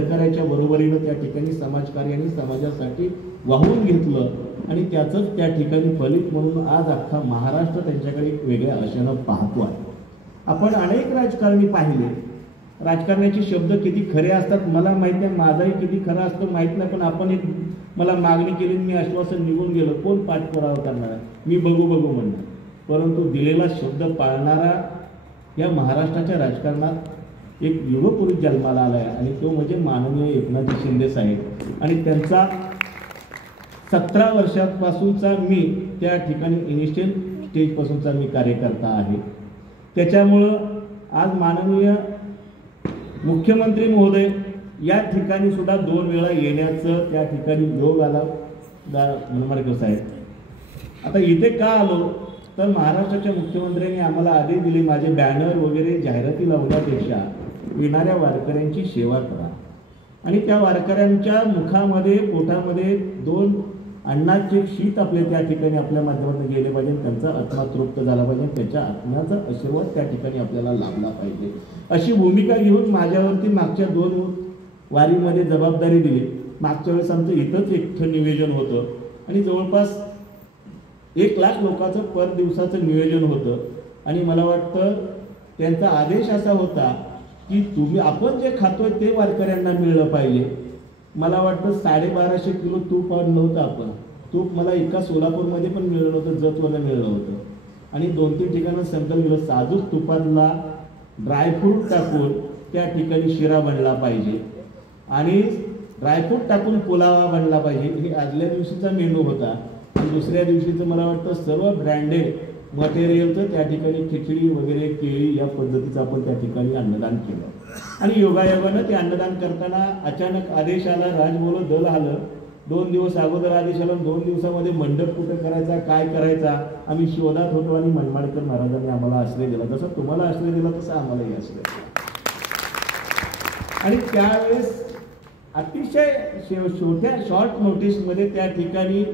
सरकारच्या बरोबरीने त्या ठिकाणी समाजकार्याने समाजासाठी वाहून घेतलं आणि त्याचंच त्या ठिकाणी फलित म्हणून आज अख्खा महाराष्ट्र त्यांच्याकडे एक वेगळ्या आशेनं पाहतो आहे. आपण अनेक राजकारणी पाहिले, राजकारणाचे शब्द किती खरे असतात मला माहिती आहे, माझाही किती खरा असतो माहीत नाही, पण आपण एक मला मागणी केली मी आश्वासन निघून गेलं, कोण पाठपुरावा करणार, मी बघू म्हणणार. परंतु दिलेला शब्द पाळणारा या महाराष्ट्राच्या राजकारणात एक युगपुरुष जन्माला आला आहे आणि तो म्हणजे माननीय एकनाथ शिंदे साहेब. आणि त्यांचा 17 वर्षांपासूनचा मी त्या ठिकाणी इनिशियल स्टेजपासूनचा मी कार्यकर्ता आहे. त्याच्यामुळं आज माननीय मुख्यमंत्री महोदय या ठिकाणी सुद्धा 2 वेळा येण्याचं त्या ठिकाणी योग आला मनमाडकर साहेब. आता इथे का आलो तर महाराष्ट्राच्या मुख्यमंत्र्यांनी आम्हाला आदेश दिले, माझे बॅनर वगैरे जाहिराती लावण्यापेक्षा येणाऱ्या वारकऱ्यांची सेवा करा आणि त्या वारकऱ्यांच्या मुखामध्ये पोटामध्ये 2 अन्नाचे शीत आपले त्या ठिकाणी आपल्या माध्यमातून गेले पाहिजे, त्यांचा आत्मा तृप्त झाला पाहिजे, त्याच्या आत्म्याचा आशीर्वाद त्या ठिकाणी आपल्याला लाभला पाहिजे अशी भूमिका घेऊन माझ्यावरती मागच्या 2 वारीमध्ये जबाबदारी दिली. मागच्या वेळेस आमचं इथंच एक नियोजन होतं आणि जवळपास 1 लाख लोकांचं पर दिवसाचं नियोजन होतं आणि मला वाटतं त्यांचा आदेश असा होता की आपण जे खातोय ते वारकऱ्यांना मिळलं पाहिजे. मला वाटतं 1250 किलो तूप आणलं होतं आपण, तूप मला एका सोलापूरमध्ये पण मिळलं होतं, जतवरला मिळलं होतं आणि 2-3 ठिकाणं संकल्प केलं, साजूक तुपातला ड्रायफ्रूट टाकून त्या ठिकाणी शिरा बनला पाहिजे आणि ड्रायफ्रूट टाकून पुलावा बनला पाहिजे. हे आदल्या दिवशीचा मेनू होता आणि दुसऱ्या दिवशीचं मला वाटतं सर्व ब्रँडेड मटेरियलचं त्या ठिकाणी खिचडी वगैरे केळी या पद्धतीचं आपण त्या ठिकाणी अन्नदान केलं आणि योगायोगानं ते अन्नदान करताना अचानक आदेश आला, राजभोलं दल आलं. 2 दिवस अगोदर आदेश आला, 2 दिवसामध्ये मंडप कुठं करायचा काय करायचा आम्ही शोधात होतो आणि मनमाडकर महाराजांनी आम्हाला आश्रय दिला. जसं तुम्हाला आश्रय दिला तसं आम्हालाही आश्रय दिला. आणि त्यावेळेस अतिशय छोट्या शॉर्ट नोटीसमध्ये त्या ठिकाणी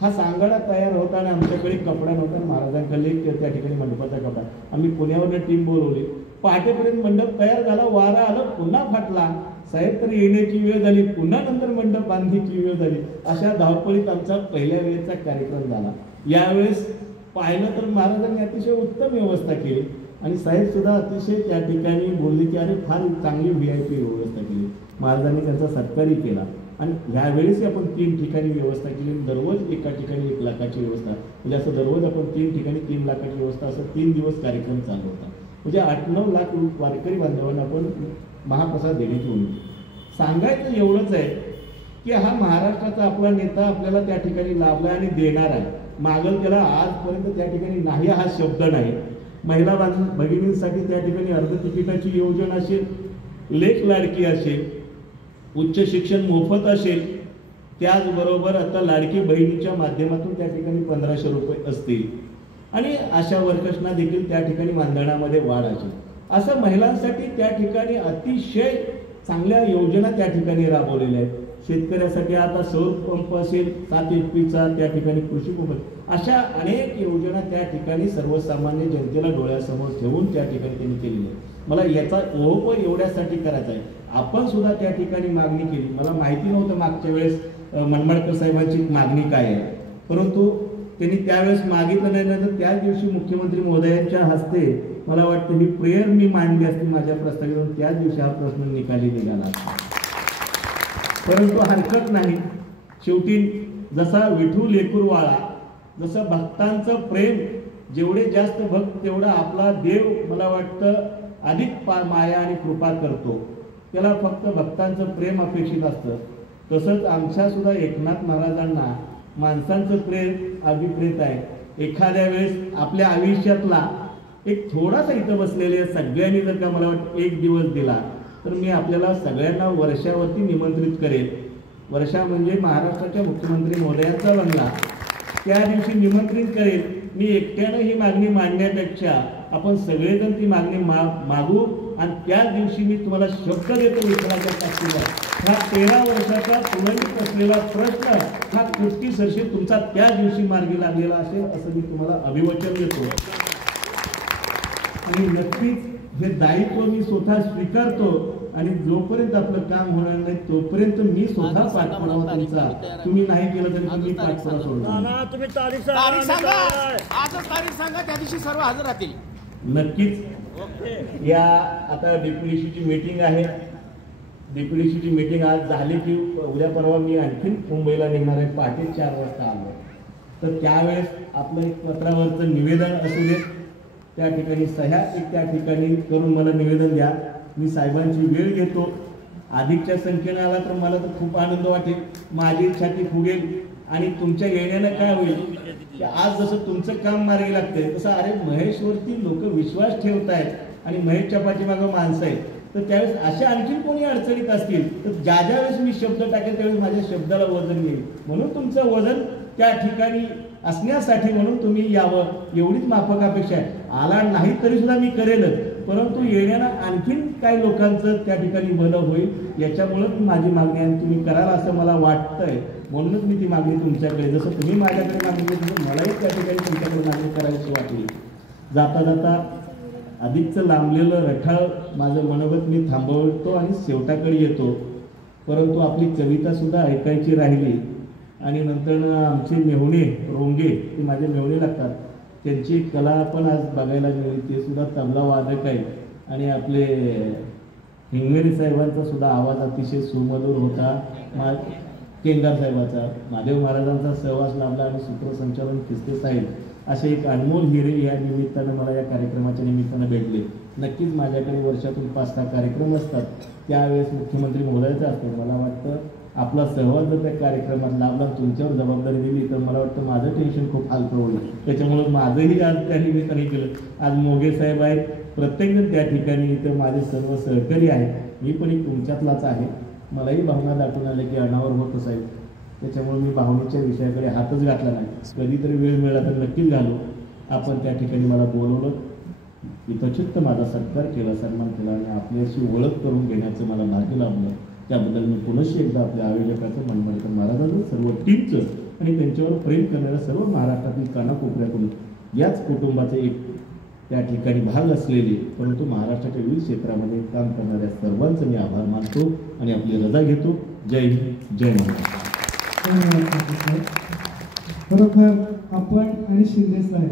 हा सांगाडा तयार होता आणि आमच्याकडे कपडा नव्हता, महाराजांकडे त्या ठिकाणी मंडपाचा कपडा. आम्ही पुण्यावरनं टीम बोलवली, पहाटेपर्यंत मंडप तयार झाला, वारा आलं, पुन्हा फाटला, साहेब तरी येण्याची वेळ झाली, पुन्हा नंतर मंडप बांधण्याची वेळ झाली. अशा धावपळीत आमचा पहिल्या वेळेचा कार्यक्रम झाला. यावेळेस पाहिलं तर महाराजांनी अतिशय उत्तम व्यवस्था केली आणि साहेब सुद्धा अतिशय त्या ठिकाणी बोलले की अरे फार चांगली VIP व्यवस्था केली. महाराजांनी त्यांचा सत्कारही केला आणि ह्यावेळेस आपण 3 ठिकाणी व्यवस्था केली. दररोज एका ठिकाणी 1 लाखाची व्यवस्था, म्हणजे असं दररोज आपण 3 ठिकाणी 3 लाखाची व्यवस्था, असं 3 दिवस कार्यक्रम चालू होता. म्हणजे 8-9 लाख वारकरी बांधवांना आपण महाप्रसाद देण्याची भूमिका. सांगायचं एवढंच आहे की हा महाराष्ट्राचा आपला नेता आपल्याला त्या ठिकाणी लाभला आणि देणार आहे. मागल त्याला आजपर्यंत त्या ठिकाणी नाही हा शब्द नाही. महिला भगिनींसाठी त्या ठिकाणी अर्ध तिकिटाची योजना असेल, लेख लाडकी असेल, उच्च शिक्षण मोफत असेल, त्याचबरोबर आता लाडकी बहिणीच्या माध्यमातून त्या ठिकाणी 1500 रुपये असतील आणि अशा वर्कर्सना देखील त्या ठिकाणी मानधनामध्ये वाढ असेल. असं महिलांसाठी त्या ठिकाणी अतिशय चांगल्या योजना त्या ठिकाणी राबवलेल्या आहेत. शेतकऱ्यासाठी आता सौर पंप असेल, 7 HP त्या ठिकाणी कृषी पंप, अशा अनेक योजना त्या ठिकाणी सर्वसामान्य जनतेला डोळ्यासमोर ठेवून त्या ठिकाणी त्यांनी केलेली आहे. मला याचा ओप एवढ्यासाठी करायचा आहे, आपण सुद्धा त्या ठिकाणी मागणी केली. मला माहिती नव्हतं मागच्या वेळेस मनमाडकर साहेबांची मागणी काय आहे, परंतु त्यांनी त्यावेळेस मागितलं नाही. नंतर त्याच दिवशी मुख्यमंत्री महोदयांच्या हस्ते मला वाटतं ही प्रेयर मी मांडली असती माझ्या प्रस्तावावरून, त्याच दिवशी हा प्रश्न निकाली निघाला. परंतु हरकत नाही, शेवटी जसा विठू लेकूरवाळा, जसं भक्तांचं प्रेम, जेवढे जास्त भक्त तेवढा आपला देव मला वाटतं अधिक माया आणि कृपा करतो. त्याला फक्त भक्तांचं प्रेम अपेक्षित असतं. तसंच आमच्या सुद्धा एकनाथ महाराजांना माणसांचं प्रेम अभिप्रेत आहे. एखाद्या वेळेस आपल्या आयुष्यातला एक थोडासा इथं बसलेले सगळ्यांनी जर का मला वाटतं 1 दिवस दिला तर मी आपल्याला सगळ्यांना वर्षावरती निमंत्रित करेल. वर्षा म्हणजे महाराष्ट्राच्या मुख्यमंत्री महोदयांचा बंगला, त्या दिवशी निमंत्रित करेल. मी एकट्यानं ही मागणी मांडण्यापेक्षा आपण सगळेजण ती मागणी मागू आणि त्याच दिवशी मी तुम्हाला शब्द देतो विठ्ठलाच्या साक्षीला, हा 13 वर्षाचा प्रलंबित असलेला प्रश्न हा कृती तुमचा त्या दिवशी मार्गी लागलेला असेल असं मी तुम्हाला अभिवचन देतो. आणि नक्कीच हे दायित्व मी स्वतः स्वीकारतो आणि जोपर्यंत आपलं काम होणार नाही तोपर्यंत मी स्वतः पाठपुरावा तुमचा, तुम्ही नाही केलं तरी तुम्ही पाठपुरावा सोडणार. तुम्ही तारीख सांगा, आजच तारीख सांगा, त्या दिवशी सर्व हजर राहतील. नक्कीच. या आता डेप्युटीची मीटिंग आहे, डेप्युटीची मीटिंग आज झाली की उद्या परवा मी आणखीन मुंबईला निघणार आहे. पहाटे 4 वाजता आलो तर त्यावेळेस आपलं एक पत्रावरचं निवेदन असू दे, त्या ठिकाणी सह्या एक त्या ठिकाणी करून मला निवेदन द्या. मी साहेबांची वेळ घेतो. अधिकच्या संख्येने आला तर मला तर खूप आनंद वाटेल, माझी इच्छा ती फुगेल. आणि तुमच्या येण्यानं काय होईल की आज जसं तुमचं काम मार्गी लागतंय तसं अरे महेशवरती लोक विश्वास ठेवतायत आणि महेशच्या पाठीमागं माणसं आहेत, तर त्यावेळेस अशा आणखीन कोणी अडचणीत असतील तर ज्या वेळेस मी शब्द टाकेल त्यावेळेस माझ्या शब्दाला वजन येईल. म्हणून तुमचं वजन त्या ठिकाणी असण्यासाठी म्हणून तुम्ही यावं एवढीच माफक अपेक्षा आहे. आला नाही तरी सुद्धा मी करेलच, परंतु येण्याला आणखीन काही लोकांचं त्या ठिकाणी भलं होईल याच्यामुळेच माझी मागणी आहे. तुम्ही कराल असं मला वाटतंय, म्हणूनच मी ती मागणी तुमच्याकडे, जसं तुम्ही माझ्याकडे मागणी केली मलाही त्या ठिकाणी तुमच्याकडे मागणी करायची वाटली. जाता जाता अधिकचं लांबलेलं रठाळ माझं मनोगत मी थांबवतो आणि शेवटाकडे येतो. परंतु आपली कविता सुद्धा ऐकायची राहिली आणि नंतर आमचे मेहुणे रोंगे ते माझे मेहुणे लागतात, त्यांची कला पण आज बघायला मिळाली. ते सुद्धा तबला वादक आहेत आणि आपले हिंगमेरी साहेबांचा सुद्धा आवाज अतिशय सुमधुर होता. केंगार साहेबाचा, महादेव महाराजांचा सहवास लाभला आणि सूत्रसंचालन खिस्ते साहेब असे एक अनमोल हिरे या निमित्तानं मला या कार्यक्रमाच्या निमित्तानं भेटले. नक्कीच माझ्याकडे वर्षातून 5-6 कार्यक्रम असतात, त्यावेळेस मुख्यमंत्री महोदयाचा असतो. मला वाटतं आपला सहभाग जर त्या कार्यक्रमात लाभला, तुमच्यावर जबाबदारी दिली तर मला वाटतं माझं टेन्शन खूप हलकं होईल. त्याच्यामुळं माझंही आज त्या निमित्ताने केलं. आज मोगे साहेब आहेत, प्रत्येकजण त्या ठिकाणी, इथं माझे सर्व सहकारी आहेत, मी पण एक तुमच्यातलाच आहे. मलाही भावना दाखवून आल्या की अनावर होतं साहेब, त्याच्यामुळे मी भावनेच्या विषयाकडे हातच घातला नाही. कधीतरी वेळ मिळाला तर नक्कीच घालू. आपण त्या ठिकाणी मला बोलवलं, इथंचित्त माझा सत्कार केला, सन्मान केला आणि आपल्याशी ओळख करून घेण्याचं मला भाग्य लाभलं. त्याबद्दल मी पुनश्च एकदा आपल्या आयोजकाचं, मनमडकर महाराजांचं, सर्व टीमचं आणि त्यांच्यावर प्रेम करणाऱ्या सर्व महाराष्ट्रातील कानाकोपऱ्यातून याच कुटुंबाचे एक त्या ठिकाणी भाग असलेले परंतु महाराष्ट्राच्या विविध क्षेत्रामध्ये काम करणाऱ्या सर्वांचं मी आभार मानतो आणि आपली रजा घेतो. जय हिंद, जय महाराष्ट्र. खरोखर आपण आणि शिंदे साहेब